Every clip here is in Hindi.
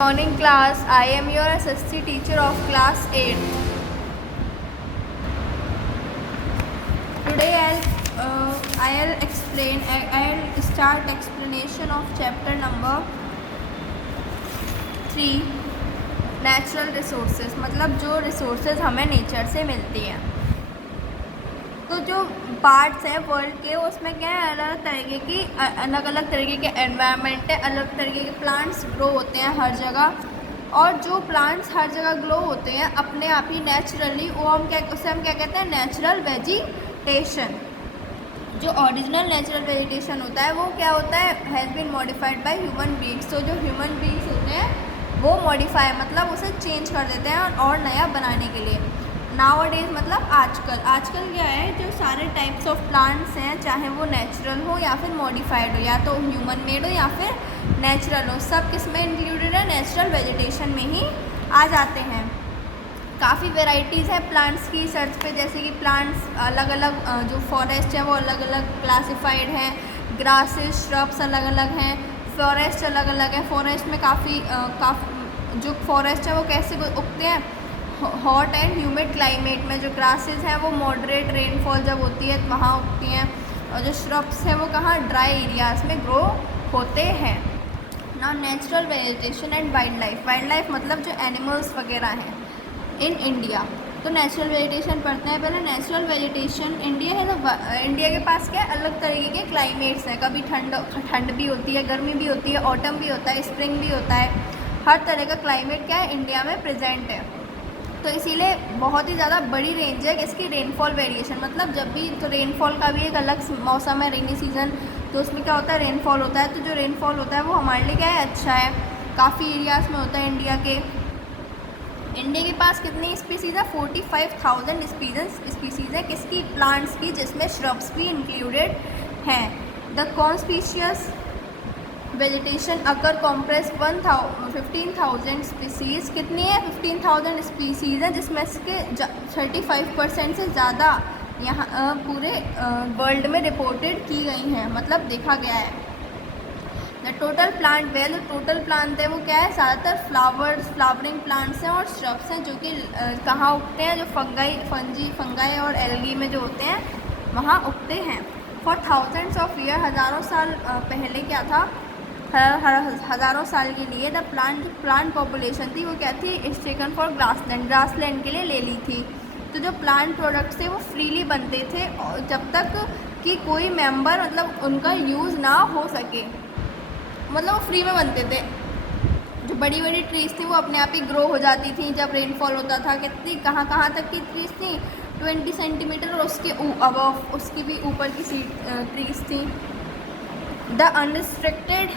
Morning class. I am your SSC teacher of class 8. Today I'll start explanation of chapter number 3 natural resources, मतलब जो रिसोर्सेज हमें नेचर से मिलती हैं। तो जो पार्ट्स हैं वर्ल्ड के, उसमें क्या है, अलग अलग तरीके के एनवायरनमेंट है, अलग तरीके के प्लांट्स ग्रो होते हैं हर जगह। और जो प्लांट्स हर जगह ग्रो होते हैं अपने आप ही नेचुरली, उसे हम क्या कहते हैं, नेचुरल वेजिटेशन। जो ओरिजिनल नेचुरल वेजिटेशन होता है वो क्या होता है, has been modified by human beings. तो जो ह्यूमन बीइंग्स होते हैं वो मॉडिफाई मतलब उसे चेंज कर देते हैं और नया बनाने के लिए। नाउ डेज मतलब आजकल क्या है, जो सारे टाइप्स ऑफ प्लांट्स हैं, चाहे वो नेचुरल हो या फिर मॉडिफाइड हो, या तो ह्यूमन मेड हो या फिर नेचुरल हो, सब किस में इंक्लूडेड है, नेचुरल वेजिटेशन में ही आ जाते हैं। काफ़ी वेराइटीज़ है प्लांट्स की सर्च पे, जैसे कि प्लांट्स अलग अलग, जो फॉरेस्ट है वो अलग अलग क्लासिफाइड हैं, ग्रासेस श्रब्स अलग अलग हैं, फॉरेस्ट अलग अलग है। फॉरेस्ट में काफ़ी जो फॉरेस्ट है वो कैसे उगते हैं, हॉट एंड ह्यूमिड क्लाइमेट में। जो ग्रासेस हैं वो मॉडरेट रेनफॉल जब होती है तो वहाँ उगती हैं, और जो श्रब्स हैं वो कहाँ, ड्राई एरियाज़ में ग्रो होते हैं ना। Natural vegetation and wild life मतलब जो एनिमल्स वगैरह हैं इन इंडिया। तो नेचुरल वेजिटेशन पढ़ते हैं पहले। नेचुरल वेजिटेशन इंडिया है, तो इंडिया के पास क्या है, अलग तरीके के क्लाइमेट्स हैं। कभी ठंड भी होती है, गर्मी भी होती है, ऑटम भी होता है, स्प्रिंग भी होता है। हर तरह का क्लाइमेट क्या है, इंडिया में प्रेजेंट है। तो इसीलिए बहुत ही ज़्यादा बड़ी रेंज है इसकी रेनफॉल वेरिएशन। मतलब जब भी, तो रेनफॉल का भी एक अलग मौसम है, रेनी सीजन, तो उसमें क्या होता है, रेनफॉल होता है। तो जो रेनफॉल होता है वो हमारे लिए क्या है, अच्छा है। काफ़ी एरियाज़ में होता है इंडिया के पास कितनी स्पीसीज़ है, 45,000 स्पीसीज़ है किसकी, प्लांट्स की, जिसमें श्रब्स भी इंक्लूडेड हैं। The conspicuous vegetation occur compress 15,000 species. कितनी है, 15,000 स्पीसीज़ है, जिसमें इसके 35% से ज़्यादा यहाँ पूरे वर्ल्ड में रिपोर्टेड की गई हैं, मतलब देखा गया है। The total plant well, total plant है वो क्या है, ज़्यादातर फ्लावरिंग प्लांट्स हैं और श्रब्स हैं, जो कि कहाँ उगते हैं, जो फंगाई और एल्गी में जो होते हैं वहाँ उगते हैं। फॉर थाउजेंड्स ऑफ ईयर, हज़ारों साल पहले क्या था, हज़ारों साल के लिए द प्लांट पॉपुलेशन थी वो क्या थी, इट्स टेकन फॉर ग्रासलैंड के लिए ले ली थी। तो जो प्लांट प्रोडक्ट्स थे वो फ्रीली बनते थे, और जब तक कि कोई मेंबर मतलब उनका यूज़ ना हो सके, मतलब वो फ्री में बनते थे। जो बड़ी बड़ी ट्रीज़ थी वो अपने आप ही ग्रो हो जाती थी जब रेनफॉल होता था। कितनी कहाँ तक की ट्रीज़ थी, 20 सेंटीमीटर, और उसके अबव उसकी भी ऊपर की ट्रीज़ थी। The unrestricted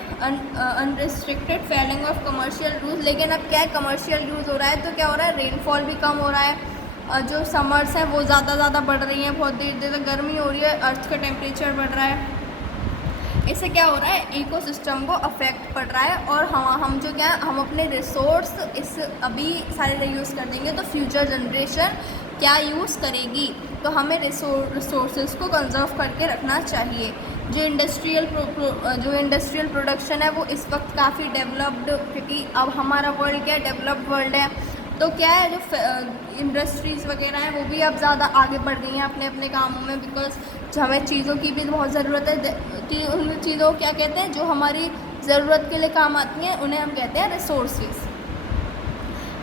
felling of commercial use. लेकिन अब क्या है, कमर्शियल यूज़ हो रहा है तो क्या हो रहा है, रेनफॉल भी कम हो रहा है, जो समर्स हैं वो ज़्यादा बढ़ रही हैं, बहुत देर देर तक गर्मी हो रही है, अर्थ का टेम्परेचर बढ़ रहा है। इससे क्या हो रहा है, इकोसिस्टम को अफेक्ट पड़ रहा है। और हम जो क्या, हम अपने रिसोर्स इस अभी सारे यूज़ कर देंगे तो फ्यूचर जनरेशन क्या यूज़ करेगी। तो हमें रिसोर्सेज को कंजर्व करके रखना चाहिए। जो इंडस्ट्रियल प्रोडक्शन है वो इस वक्त काफ़ी डेवलप्ड, क्योंकि अब हमारा वर्ल्ड क्या है, डेवलप्ड वर्ल्ड है। तो क्या है, जो इंडस्ट्रीज़ वगैरह हैं वो भी अब ज़्यादा आगे बढ़ गई हैं अपने अपने कामों में, बिकॉज हमें चीज़ों की भी बहुत ज़रूरत है। उन चीज़ों को क्या कहते हैं, जो हमारी ज़रूरत के लिए काम आती हैं, उन्हें हम कहते हैं रिसोर्सेज।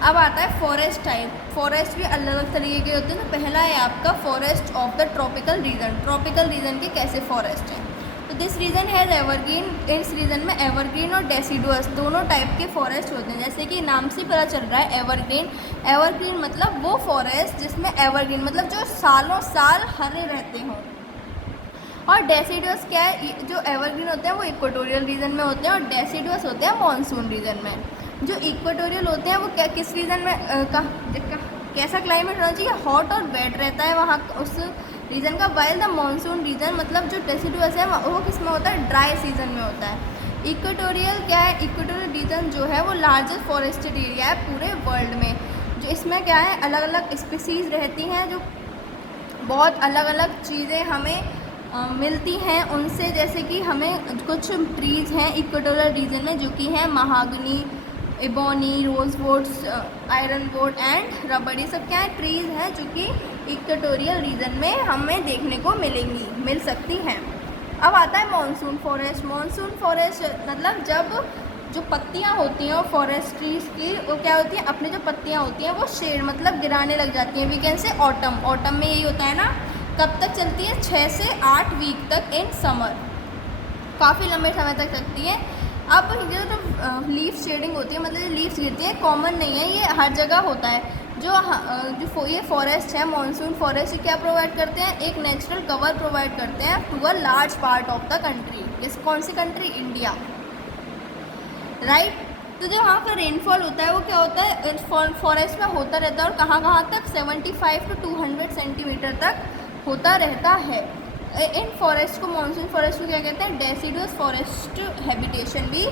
अब आता है फॉरेस्ट टाइप। फॉरेस्ट भी अलग अलग तरीके के होते हैं। तो पहला है आपका forest of the tropical region. Tropical region के कैसे फॉरेस्ट हैं, तो दिस रीजन हैज़ एवरग्रीन। इस रीजन में एवरग्रीन और डेसिडुअस दोनों टाइप के फॉरेस्ट होते हैं। जैसे कि नाम से पता चल रहा है, एवरग्रीन मतलब वो फॉरेस्ट जिसमें एवरग्रीन मतलब जो सालों साल हरे रहते हों। और डेसिडुअस क्या है, जो एवरग्रीन होते हैं वो इक्वेटोरियल रीजन में होते हैं, और डेसिडुअस होते हैं मॉनसून रीजन में। जो इक्वेटोरियल होते हैं वो किस रीजन में कैसा क्लाइमेट होना चाहिए, हॉट और वेट रहता है वहाँ उस रीजन का। वाइल द मॉनसून रीजन मतलब जो डेसिडुअस है वो किस में होता है, ड्राई सीजन में होता है। इक्वेटोरियल क्या है, इक्वेटोरियल रीजन जो है वो लार्जेस्ट फॉरेस्टेड एरिया है पूरे वर्ल्ड में। जो इसमें क्या है, अलग अलग स्पीसीज़ रहती हैं, जो बहुत अलग अलग चीज़ें हमें मिलती हैं उनसे। जैसे कि हमें कुछ ट्रीज़ हैं इक्वेटोरियल रीजन में जो कि हैं mahogany, ebony, rosewoods, ironwood and rubber, ये सब क्या है, ट्रीज़ हैं जो कि इक्वेटोरियल रीजन में हमें देखने को मिल सकती हैं। अब आता है मॉनसून फॉरेस्ट। मॉनसून फॉरेस्ट मतलब जब जो पत्तियाँ होती हैं फॉरेस्ट ट्रीज की, वो क्या होती है, अपनी जो पत्तियाँ होती हैं वो शेड मतलब गिराने लग जाती हैं। वीकेंड से ऑटम में यही होता है ना, कब तक चलती है, 6 से 8 वीक तक इन समर, काफ़ी लंबे समय तक चलती है। अब ये जो लीफ शेडिंग होती है, मतलब लीव्स गिरती है, कॉमन नहीं है, ये हर जगह होता है। जो ये फॉरेस्ट है, मॉनसून फॉरेस्ट, क्या प्रोवाइड करते हैं, एक नेचुरल कवर प्रोवाइड करते हैं to a large part of the country. जैसे कौन सी कंट्री, इंडिया, राइट। तो जो वहाँ का रेनफॉल होता है वो क्या होता है, फॉरेस्ट में होता रहता है, और कहाँ तक 75 to 200 सेंटीमीटर तक होता रहता है। इन फॉरेस्ट को, मॉनसून फॉरेस्ट को क्या कहते हैं, डेसिडुअस फॉरेस्ट हैबिटेशन भी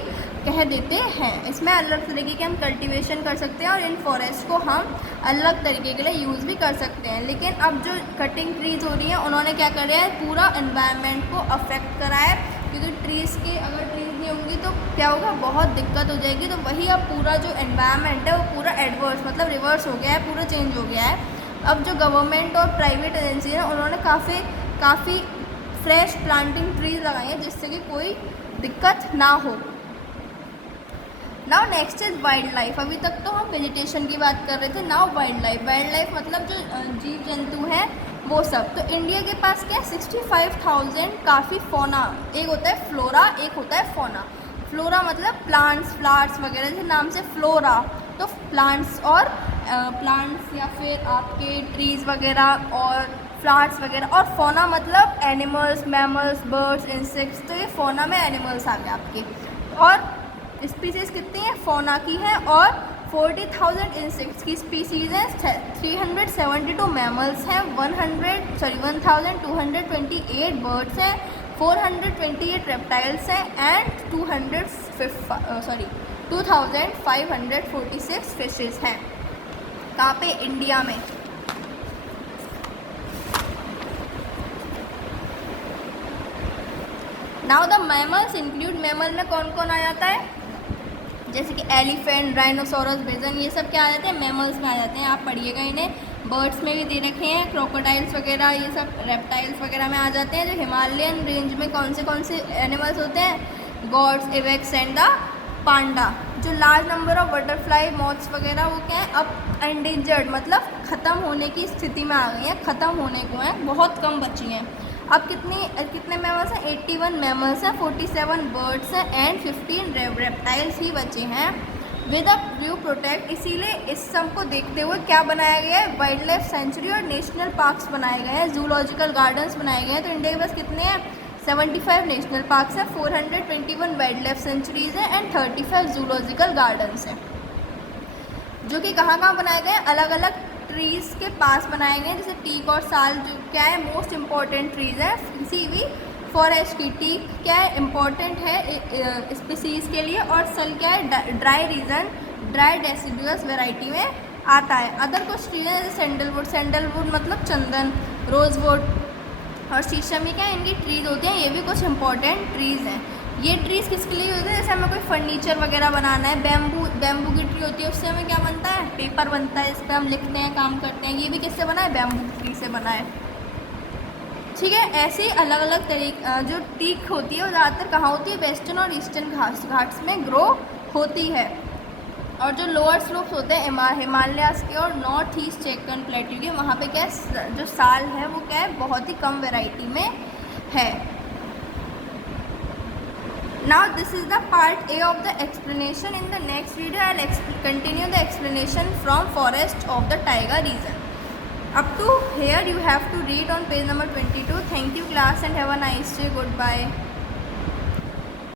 कह देते हैं। इसमें अलग तरीके के हम कल्टीवेशन कर सकते हैं और इन फॉरेस्ट को हम अलग तरीके के लिए यूज़ भी कर सकते हैं। लेकिन अब जो कटिंग ट्रीज हो रही हैं, उन्होंने क्या कर रहा है, पूरा एनवायरनमेंट को अफेक्ट करा है, क्योंकि ट्रीज़ की अगर ट्रीज नहीं होंगी तो क्या होगा, बहुत दिक्कत हो जाएगी। तो वही अब पूरा जो एनवायरनमेंट है वो पूरा एडवर्स मतलब रिवर्स हो गया है, पूरा चेंज हो गया है। अब जो गवर्नमेंट और प्राइवेट एजेंसी है, उन्होंने काफ़ी फ्रेश प्लांटिंग ट्रीज लगाई हैं, जिससे कि कोई दिक्कत ना हो। Now next is wild life. अभी तक तो हम वेजिटेशन की बात कर रहे थे, नाउ वाइल्ड लाइफ मतलब जो जीव जंतु हैं वो सब। तो इंडिया के पास क्या है, 65,000 काफ़ी फौना, एक होता है फ्लोरा, एक होता है फौना। फ्लोरा मतलब प्लांट्स, फ्लावर्स वगैरह, जैसे नाम से फ्लोरा, तो प्लांट्स या फिर आपके ट्रीज़ वगैरह और फ्लावर्स वगैरह, और फौना मतलब एनिमल्स, मैमल्स, बर्ड्स, इंसेक्ट्स। तो ये फौना में एनिमल्स आ गए आपके। और स्पीसीज़ कितनी है, फौना की है, और 40,000 इंसेक्ट्स की स्पीसीज़ हैं, 372 मैमल्स हैं, 1228 बर्ड्स हैं, 428 रेप्टाइल्स हैं एंड 2546 फिशेस हैं। कहाँ पे, इंडिया में। Now the mammals include, mammal में कौन कौन आ जाता है, जैसे कि एलिफेंट, राइनोसोरस, बिजन, ये सब क्या आ जाते हैं, मैमल्स में आ जाते हैं। आप पढ़िएगा इन्हें, बर्ड्स में भी दे रखे हैं, क्रोकोडाइल्स वगैरह, ये सब रेप्टाइल्स वगैरह में आ जाते हैं। जो हिमालयन रेंज में कौन से एनिमल्स होते हैं, गॉड्स, इवेक्स एंड द पांडा। जो large number of butterfly, moths वगैरह, वो क्या है, अब एंडेंजर्ड मतलब ख़त्म होने की स्थिति में आ गई हैं, ख़त्म होने को हैं, बहुत कम बची हैं। अब कितने मैमल्स हैं, 81 मैमल्स हैं, 47 बर्ड्स हैं एंड 15 रेप्टाइल्स ही बचे हैं विद अ व्यू प्रोटेक्ट। इसीलिए इस सब को देखते हुए क्या बनाया गया है, वाइल्ड लाइफ सेंचुरी और नेशनल पार्क्स बनाए गए हैं, जूलॉजिकल गार्डन्स बनाए गए हैं। तो इंडिया के पास कितने हैं, 75 नेशनल पार्क्स हैं, 421 वाइल्ड लाइफ सेंचुरीज़ हैं एंड 35 जूलॉजिकल गार्डन्स हैं, जो कि कहाँ बनाए गए हैं, अलग अलग ट्रीज़ के पास बनाए गए हैं। जैसे टीक और साल जो क्या है, मोस्ट इम्पॉर्टेंट ट्रीज़ है किसी भी फॉरेस्ट की। टीक क्या है, इम्पॉर्टेंट है स्पीसीज़ के लिए, और सल क्या है, ड्राई डेसिडुअस वेराइटी में आता है। अदर कुछ ट्रीज़ हैं जैसे सैंडलवुड मतलब चंदन, रोजवुड और शीशम, ये क्या है, इनकी ट्रीज़ होती हैं, ये भी कुछ इंपॉर्टेंट ट्रीज़ हैं। ये ट्रीज़ किसके लिए होते हैं, जैसे हमें कोई फर्नीचर वगैरह बनाना है, बैम्बू की ट्री होती है, उससे हमें क्या बनता है, पेपर बनता है, इस पर हम लिखते हैं, काम करते हैं। ये भी किससे बना है, बैम्बू ट्री से बना है, ठीक है। ऐसे ही अलग अलग तरीके जो टीक होती है वो ज़्यादातर कहाँ होती है, वेस्टर्न और ईस्टर्न घाट्स में ग्रो होती है। और जो लोअर स्लोप्स होते हैं हिमालयास के और नॉर्थ ईस्ट डेक्कन प्लेट्यू के, वहाँ पे क्या है, जो साल है वो क्या है, बहुत ही कम वेराइटी में है। Now this is the part A of the explanation. In the next video I'll continue the explanation from forest of the taiga region. Up to here you have to read on page number 22. Thank you class and have a nice day. Goodbye.